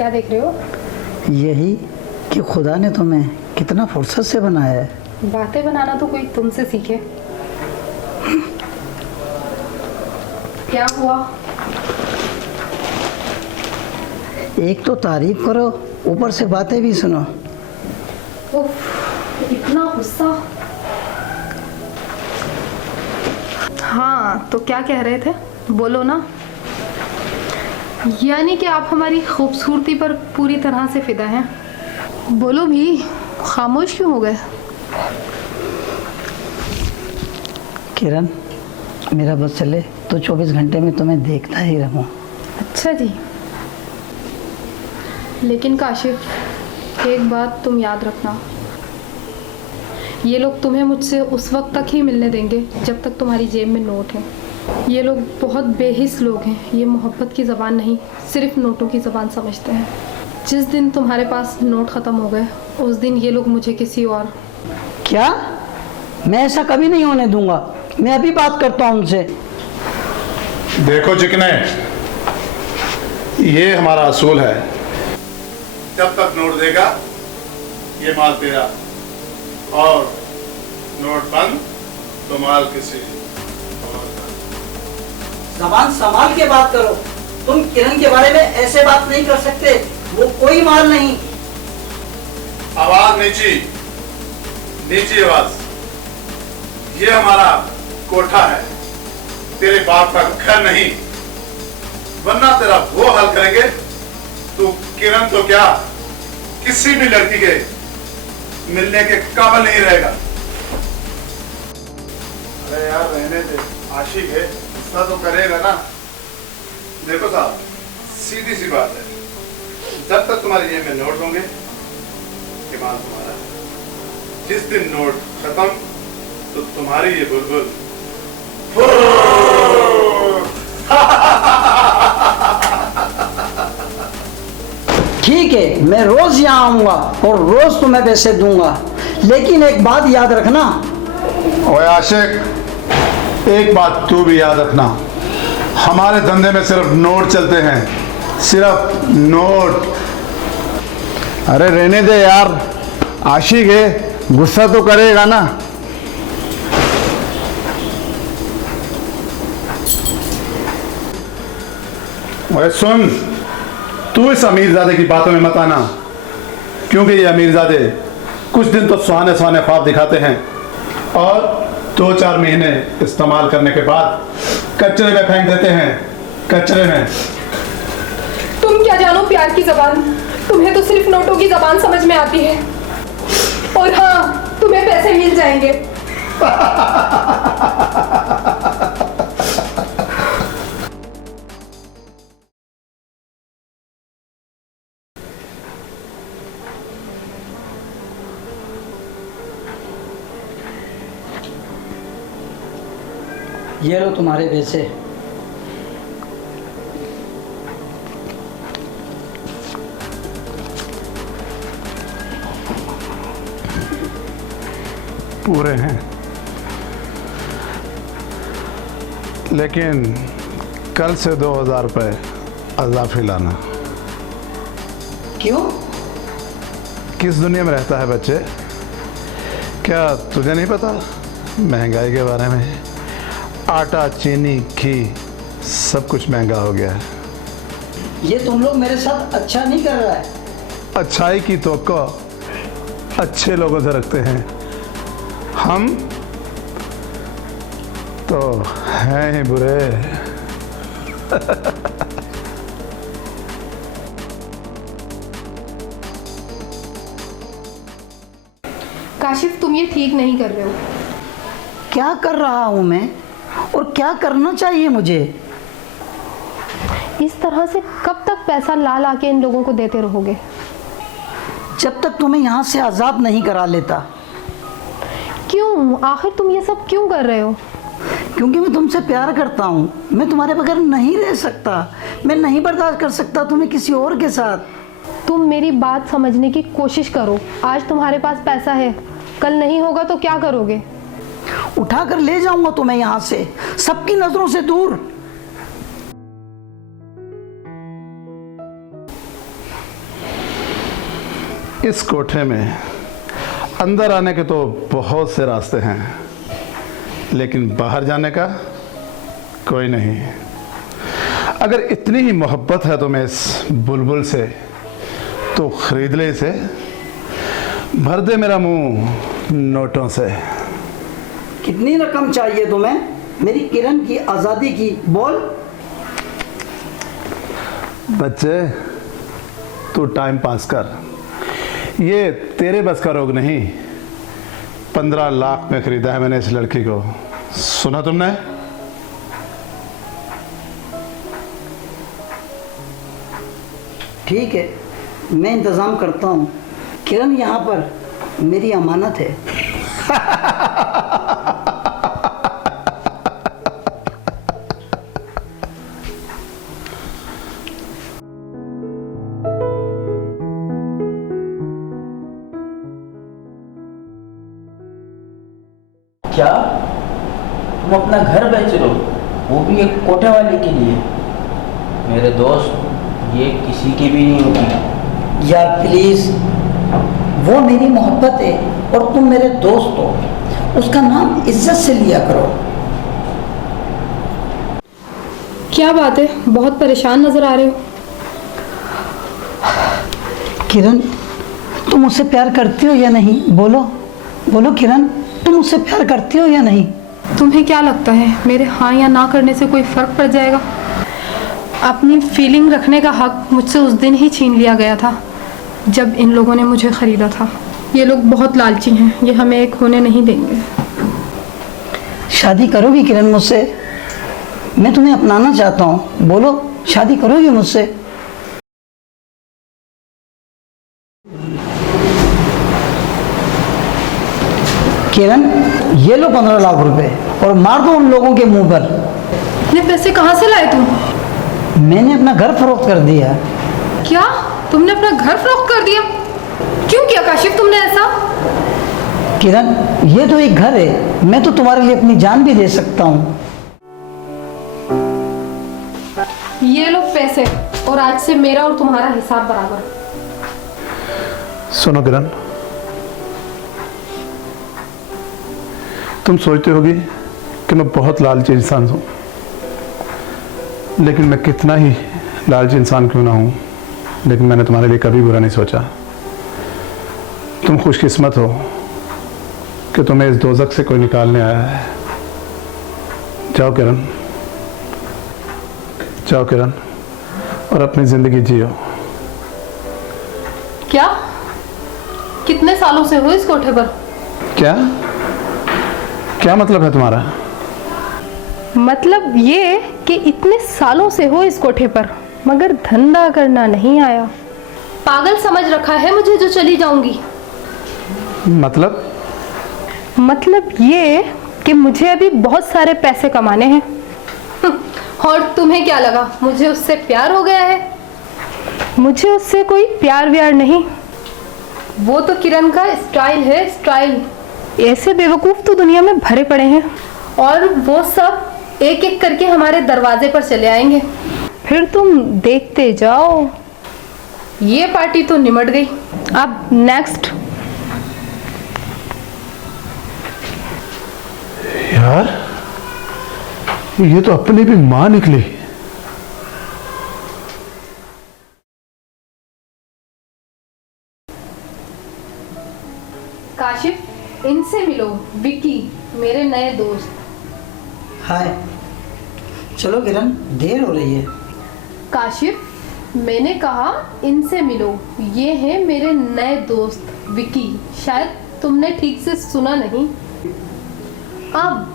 क्या देख रहे हो? यही कि खुदा ने तुम्हें कितना फुर्सत से बनाया है। बातें बनाना तो कोई तुमसे सीखे। क्या हुआ? एक तो तारीफ करो, ऊपर से बातें भी सुनो। उफ, इतना गुस्सा। हाँ, तो क्या कह रहे थे? बोलो ना। यानी कि आप हमारी खूबसूरती पर पूरी तरह से फिदा हैं। बोलो भी, खामोश क्यों हो गए? किरण, मेरा बस चले तो 24 घंटे में तुम्हें देखता ही रहूं। अच्छा जी। लेकिन काशिफ, एक बात तुम याद रखना, ये लोग तुम्हें मुझसे उस वक्त तक ही मिलने देंगे जब तक तुम्हारी जेब में नोट है। ये लोग बहुत बेहिस लोग हैं। ये मोहब्बत की ज़बान नहीं, सिर्फ नोटों की ज़बान समझते हैं। जिस दिन तुम्हारे पास नोट ख़त्म हो गए, उस दिन ये लोग मुझे किसी और। क्या? मैं ऐसा कभी नहीं होने दूंगा। मैं अभी बात करता हूँ उनसे। देखो चिकने, ये हमारा असूल है, जब तक नोट देगा ये माल तेरा, और नोट बंद तो माल किसी और का। ज़बान संभाल के बात करो। तुम किरण के बारे में ऐसे बात नहीं कर सकते। वो कोई माल नहीं। आवाज नीची, नीची आवाज। ये हमारा कोठा है, तेरे बाप का घर नहीं, वरना तेरा वो हाल करेंगे। तू किरण तो क्या, किसी भी लड़की के मिलने के काबिल नहीं रहेगा। अरे यार रहने दे, आशिक है, गुस्सा तो करेगा ना। देखो साहब, सीधी सी बात है, जब तक तुम्हारी जेब में नोट होंगे ये माल तुम्हारा है। जिस दिन नोट खत्म तो तुम्हारी ये बुलबुल ठीक है, मैं रोज यहाँ आऊंगा और रोज तुम्हें पैसे दूंगा, लेकिन एक बात याद रखना। ओए आशिक, एक बात तू भी याद रखना, हमारे धंधे में सिर्फ नोट चलते हैं, सिर्फ नोट। अरे रहने दे यार, आशिक है, गुस्सा तो करेगा ना। ओए सुन, तू इस अमीरजादे की बातों में मत आना, क्योंकि ये अमीरजादे कुछ दिन तो सुहाने सुहाने ख्वाब दिखाते हैं और 2-4 महीने इस्तेमाल करने के बाद कचरे में फेंक देते हैं, कचरे में। तुम क्या जानो प्यार की ज़बान? तुम्हें तो सिर्फ नोटों की ज़बान समझ में आती है। और हाँ, तुम्हें पैसे मिल जाएंगे। ये लो तुम्हारे पैसे। पूरे हैं, लेकिन कल से 2000 रुपये अज़ाफ़ी लाना। क्यों? किस दुनिया में रहता है बच्चे? क्या तुझे नहीं पता महंगाई के बारे में? आटा, चीनी, घी सब कुछ महंगा हो गया है। ये तुम लोग मेरे साथ अच्छा नहीं कर रहा है। अच्छाई की तवक्को अच्छे लोगों से रखते हैं, हम तो हैं ही बुरे। काशिफ, तुम ये ठीक नहीं कर रहे हो। क्या कर रहा हूँ मैं और क्या करना चाहिए मुझे? इस तरह से कब तक पैसा ला ला के इन लोगों को देते रहोगे? जब तक तुम्हें यहाँ से आज़ाद नहीं करा लेता। क्यों? आखिर तुम ये सब क्यों कर रहे हो? क्योंकि मैं तुमसे प्यार करता हूँ। मैं तुम्हारे बगैर नहीं रह सकता। मैं नहीं बर्दाश्त कर सकता तुम्हें किसी और के साथ। तुम मेरी बात समझने की कोशिश करो। आज तुम्हारे पास पैसा है, कल नहीं होगा तो क्या करोगे? उठा कर ले जाऊंगा तुम्हें यहाँ से, सबकी नजरों से दूर। इस कोठे में अंदर आने के तो बहुत से रास्ते हैं, लेकिन बाहर जाने का कोई नहीं। अगर इतनी ही मोहब्बत है तुम्हें इस बुलबुल से तो खरीद ले इसे, भर दे मेरा मुंह नोटों से। कितनी रकम चाहिए तुम्हें मेरी किरण की आज़ादी की, बोल। बच्चे तू टाइम पास कर, ये तेरे बस का रोग नहीं। 15 लाख में खरीदा है मैंने इस लड़की को, सुना तुमने? ठीक है, मैं इंतज़ाम करता हूँ। किरण यहाँ पर मेरी अमानत है। क्या तुम अपना घर बेच रहे हो, वो भी एक कोठे वाले के लिए? मेरे दोस्त, ये किसी की भी नहीं होगी। यार प्लीज़, वो मेरी मोहब्बत है और तुम मेरे दोस्त हो, उसका नाम इज्जत से लिया करो। क्या बात है, बहुत परेशान नजर आ रहे हो। किरण, तुम मुझसे प्यार करती हो या नहीं? बोलो बोलो किरण, तुम मुझसे प्यार करती हो या नहीं? तुम्हें क्या लगता है मेरे हाँ या ना करने से कोई फर्क पड़ जाएगा? अपनी फीलिंग रखने का हक मुझसे उस दिन ही छीन लिया गया था जब इन लोगों ने मुझे ख़रीदा था। ये लोग बहुत लालची हैं, ये हमें एक होने नहीं देंगे। शादी करोगी किरण मुझसे? मैं तुम्हें अपनाना चाहता हूँ, बोलो शादी करोगी मुझसे? किरण, ये लो 15 लाख रुपए और मार दो उन लोगों के मुंह पर। इतने पैसे कहाँ से लाए तुम? मैंने अपना घर फरोख्त कर दिया। क्या तुमने अपना घर फरोख्त कर दिया? क्यों किया काशिफ तुमने ऐसा? किरण, ये तो एक घर है, मैं तो तुम्हारे लिए अपनी जान भी दे सकता हूँ। ये लो पैसे, और आज से मेरा और तुम्हारा हिसाब बराबर। सुनो किरण, तुम सोचते होगी कि मैं बहुत लालची इंसान हूँ, लेकिन मैं कितना ही लालची इंसान क्यों ना हूँ, लेकिन मैंने तुम्हारे लिए कभी बुरा नहीं सोचा। तुम खुशकिस्मत हो कि तुम्हें इस दोज़ख से कोई निकालने आया है। जाओ किरण, जाओ किरण, और अपनी ज़िंदगी जियो। क्या? कितने सालों से हो इस कोठे पर? क्या क्या मतलब है तुम्हारा? मतलब ये कि इतने सालों से हो इस कोठे पर, मगर धंधा करना नहीं आया। पागल समझ रखा है मुझे जो चली जाऊंगी। मतलब ये कि मुझे अभी बहुत सारे पैसे कमाने हैं। और तुम्हें क्या लगा मुझे उससे प्यार हो गया है? मुझे उससे कोई प्यार व्यार नहीं, वो तो किरण का स्टाइल है, स्टाइल। ऐसे बेवकूफ़ तो दुनिया में भरे पड़े हैं, और वो सब एक एक करके हमारे दरवाजे पर चले आएंगे। फिर तुम देखते जाओ। ये पार्टी तो निमट गई, अब नेक्स्ट। यार, ये तो अपनी भी मां निकली। काशिफ, इनसे मिलो, विकी, मेरे नए दोस्त। हाय। चलो किरण, देर हो रही है। काशिफ, मैंने कहा इनसे मिलो, ये हैं मेरे नए दोस्त विकी। शायद तुमने ठीक से सुना नहीं। अब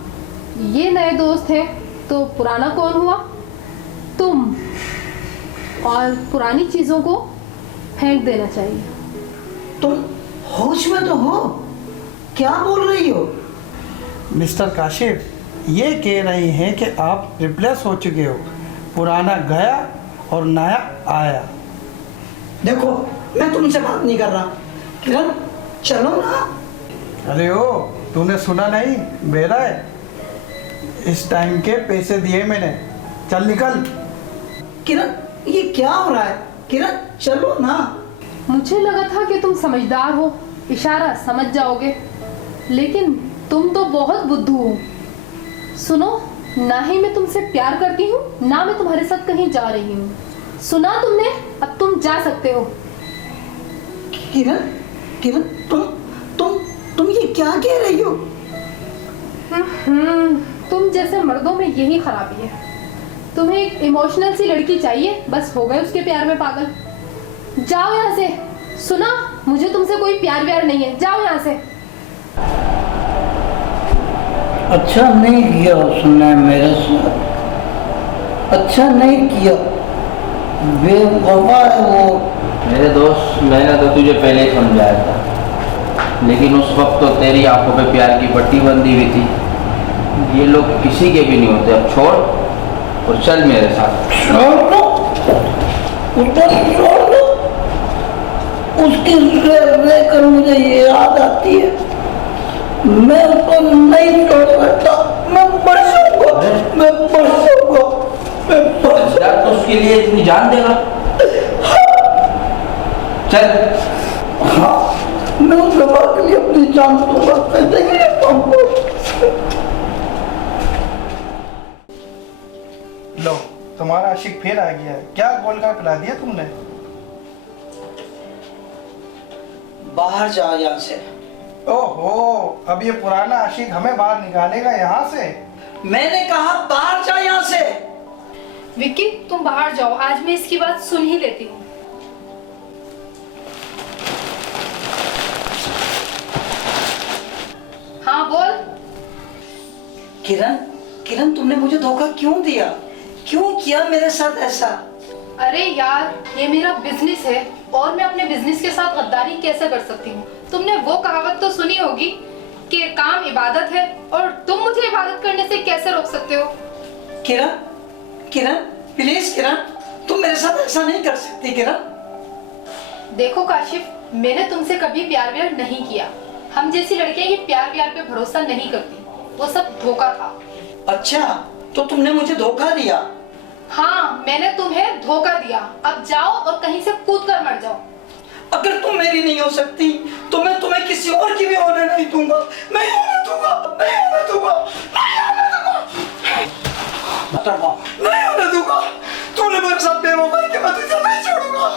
ये नए दोस्त हैं तो पुराना कौन हुआ? तुम। और पुरानी चीज़ों को फेंक देना चाहिए। तुम होश में तो हो? क्या बोल रही हो? मिस्टर काशिफ, ये कह रही हैं कि आप रिप्लेस हो चुके हो, पुराना गया और नया आया। देखो, मैं तुमसे बात नहीं कर रहा। किरण, चलो ना। अरे ओ, तूने सुना नहीं? मेरा है, इस टाइम के पैसे दिए मैंने, चल निकल। किरण, ये क्या हो रहा है? किरण, चलो ना। मुझे लगा था कि तुम समझदार हो, इशारा समझ जाओगे, लेकिन तुम तो बहुत बुद्धू हो। सुनो, ना ही मैं तुमसे प्यार करती हूँ, ना मैं तुम्हारे साथ कहीं जा रही हूँ। सुना तुमने? अब तुम जा सकते हो। किरण, किरण, तुम ये क्या कह रही हो? तुम जैसे मर्दों में यही खराबी है। तुम्हें एक इमोशनल सी लड़की चाहिए, बस हो गए उसके प्यार में पागल। जाओ यहाँ से। सुना, मुझे तुमसे कोई प्यार व्यार नहीं है, जाओ यहाँ से। अच्छा नहीं किया उसने मेरे साथ, अच्छा नहीं किया, बेवफा है वो। मेरे दोस्त, मैंने तो तुझे पहले ही समझाया था, लेकिन उस वक्त तो तेरी आंखों पे प्यार की पट्टी बंधी हुई थी। ये लोग किसी के भी नहीं होते। अब छोड़ और चल मेरे साथ। छोड़ दो, उसको छोड़ दो। उसकी रह कर मुझे ये याद आती है, मैं उसको नहीं छोड़ सकता। मैं मर जाऊंगा, मैं मर जाऊंगा, मैं मर जाऊंगा। यार, तो उसके लिए इतनी जान देगा? चल। हाँ, मैं उस दवा के लिए अपनी जान दूंगा। मैं देखिए तुमको। लो, तुम्हारा आशिक फिर आ गया है। क्या गोलगप्पा पिला दिया तुमने? बाहर जाओ यहाँ से। ओहो, अब ये पुराना आशिक हमें बाहर निकालेगा यहाँ से? मैंने कहा बाहर जाओ यहाँ से। विक्की, तुम बाहर जाओ, आज मैं इसकी बात सुन ही लेती हूँ। हाँ बोल। किरण, किरण, तुमने मुझे धोखा क्यों दिया? क्यों किया मेरे साथ ऐसा? अरे यार, ये मेरा बिजनेस है और मैं अपने बिजनेस के साथ गद्दारी कैसे कर सकती हूँ? तुमने वो कहावत तो सुनी होगी कि काम इबादत है, और तुम मुझे इबादत करने से कैसे रोक सकते हो? किरण, किरण, प्लीज किरण, तुम मेरे साथ ऐसा नहीं कर सकती किरण। देखो काशिफ, मैंने तुमसे कभी प्यार व्यार नहीं किया। हम जैसी लड़कियां ये प्यार व्यार पे भरोसा नहीं करती, वो सब धोखा था। अच्छा, तो तुमने मुझे धोखा दिया? हाँ, मैंने तुम्हें धोखा दिया। अब जाओ और कहीं से कूद कर मर जाओ। अगर तुम मेरी नहीं हो सकती तो मैं तुम्हें किसी और की भी होने नहीं दूंगा। नहीं होने दूंगा, नहीं होने दूंगा, नहीं होने दूंगा, नहीं होने दूंगा। तूने मेरे साथ बेवफाई की, मैं तुझे नहीं छोड़ूंगा।